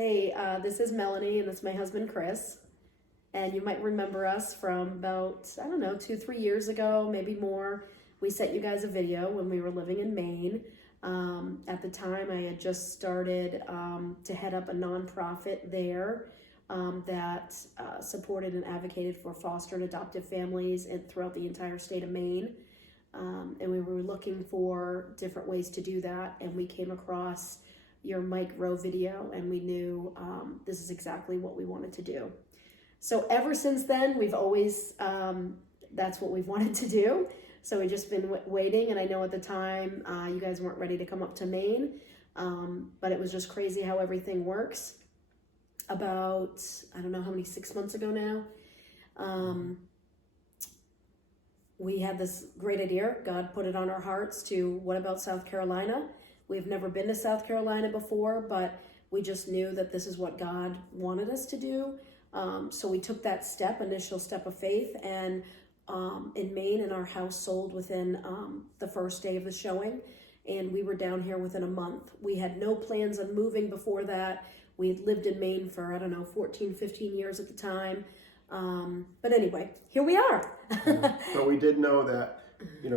Hey, this is Melanie, and this is my husband, Chris. And you might remember us from about, I don't know, 2-3 years ago, maybe more. We sent you guys a video when we were living in Maine. At the time, I had just started to head up a nonprofit there that supported and advocated for foster and adoptive families throughout the entire state of Maine. And we were looking for different ways to do that, and we came across your Mike Rowe video, and we knew this is exactly what we wanted to do. So ever since then, we've always, that's what we've wanted to do. So we've just been waiting, and I know at the time you guys weren't ready to come up to Maine, but it was just crazy how everything works. About, I don't know how many, 6 months ago now, we had this great idea. God put it on our hearts to, what about South Carolina? We've never been to South Carolina before, but we just knew that this is what God wanted us to do. So we took that initial step of faith, and in Maine, and our house sold within the first day of the showing, and we were down here within a month. We had no plans on moving before that. We had lived in Maine for, I don't know, 14, 15 years at the time. But anyway, here we are. But we did know that,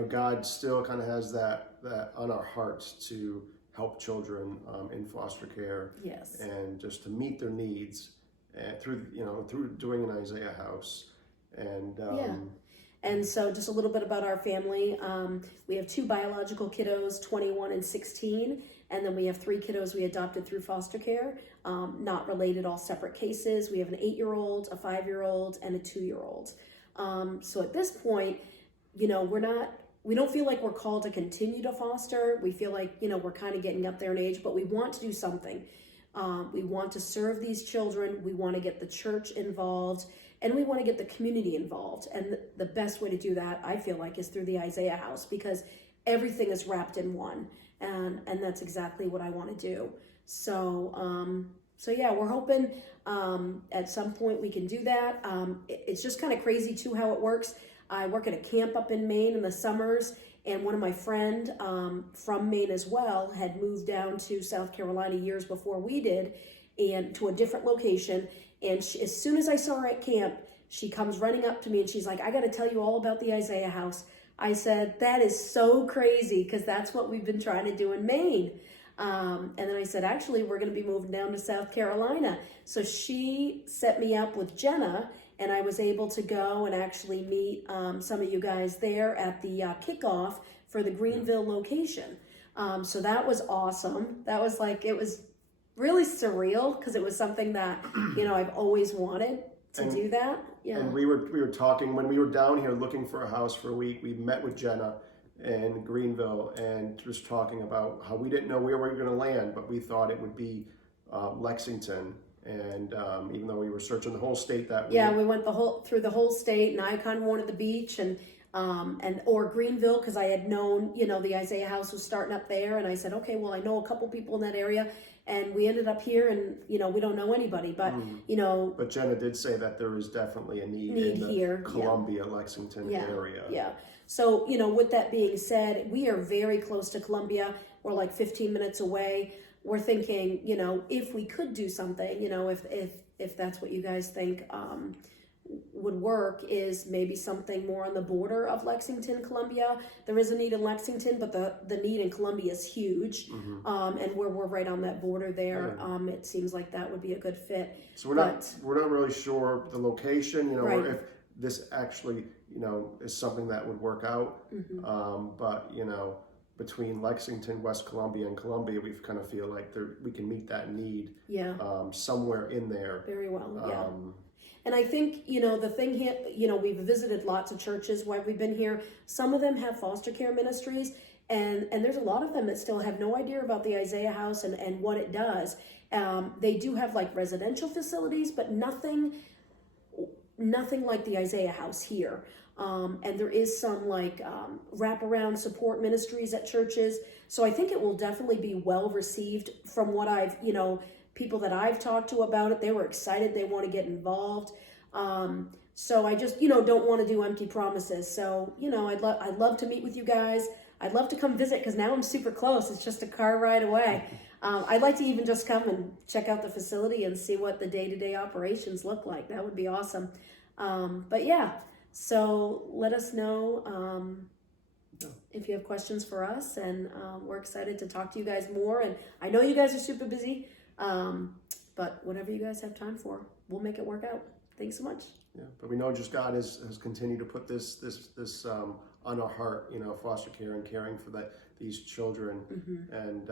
God still kind of has that on our hearts to help children in foster care. Yes. And just to meet their needs through doing an Isaiah House. And yeah. And so just a little bit about our family. We have 2 biological kiddos, 21 and 16. And then we have 3 kiddos we adopted through foster care, not related, all separate cases. We have an 8-year-old, a 5-year-old, and a 2-year-old. So at this point, we don't feel like we're called to continue to foster. We feel like, we're kind of getting up there in age, but we want to do something. We want to serve these children. We want to get the church involved, and we want to get the community involved. And the best way to do that, I feel like, is through the Isaiah House, because everything is wrapped in one. And that's exactly what I want to do. So yeah, we're hoping at some point we can do that. It's just kind of crazy too how it works. I work at a camp up in Maine in the summers, and one of my friend from Maine as well had moved down to South Carolina years before we did, and to a different location. And as soon as I saw her at camp, she comes running up to me and she's like, "I got to tell you all about the Isaiah House." I said, "That is so crazy, because that's what we've been trying to do in Maine." And then I said, "Actually, we're going to be moving down to South Carolina." So she set me up with Jenna, and I was able to go and actually meet some of you guys there at the kickoff for the Greenville location. So that was awesome. That was it was really surreal, because it was something that, I've always wanted to do that. Yeah. And we were talking when we were down here looking for a house for a week. We met with Jenna in Greenville and just talking about how we didn't know where we were going to land, but we thought it would be Lexington. And even though we were searching the whole state that week. Yeah, we went through the whole state, and I kind of wanted the beach or Greenville, because I had known, the Isaiah House was starting up there, and I said, okay, well, I know a couple people in that area, and we ended up here, and we don't know anybody, but But Jenna did say that there is definitely a need in the here, Columbia, Lexington area. Yeah. So with that being said, we are very close to Columbia. We're like 15 minutes away. We're thinking, if we could do something, if that's what you guys think would work, is maybe something more on the border of Lexington, Columbia. There is a need in Lexington, but the need in Columbia is huge. And we're right on that border there. It seems like that would be a good fit. So we're not really sure the location, right. or if this actually, is something that would work out. But, between Lexington, West Columbia, and Columbia, we kind of feel like we can meet that need. Yeah. Somewhere in there. Very well. Yeah. And I think, the thing here, we've visited lots of churches while we've been here. Some of them have foster care ministries, and there's a lot of them that still have no idea about the Isaiah House and what it does. They do have residential facilities, but nothing like the Isaiah House here. And there is some wraparound support ministries at churches. So I think it will definitely be well received. From what I've, people that I've talked to about it, they were excited. They want to get involved. So I just, don't want to do empty promises. So, I'd love to meet with you guys. I'd love to come visit, because now I'm super close. It's just a car ride away. I'd like to even just come and check out the facility and see what the day-to-day operations look like. That would be awesome. But yeah, so let us know if you have questions for us, and we're excited to talk to you guys more. And I know you guys are super busy, but whatever you guys have time for, we'll make it work out. Thanks so much. Yeah, but we know just God has continued to put this on our heart, you know, foster care and caring for these children. And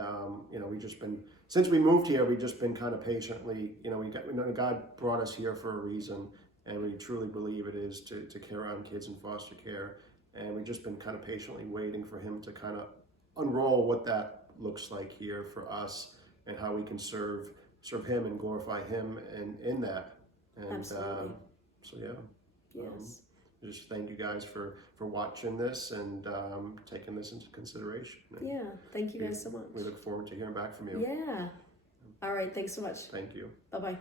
you know, we just been, since we moved here, we've just been kind of patiently, you know, we know God brought us here for a reason, and we truly believe it is to care on kids in foster care. And we've just been kind of patiently waiting for him to kind of unroll what that looks like here for us, and how we can serve him and glorify him and in that. And Absolutely. so yeah. Yes. Just thank you guys for watching this and taking this into consideration. And Yeah. Thank you guys so much. we look forward to hearing back from you. Yeah. All right. Thanks so much. Thank you. Bye-bye.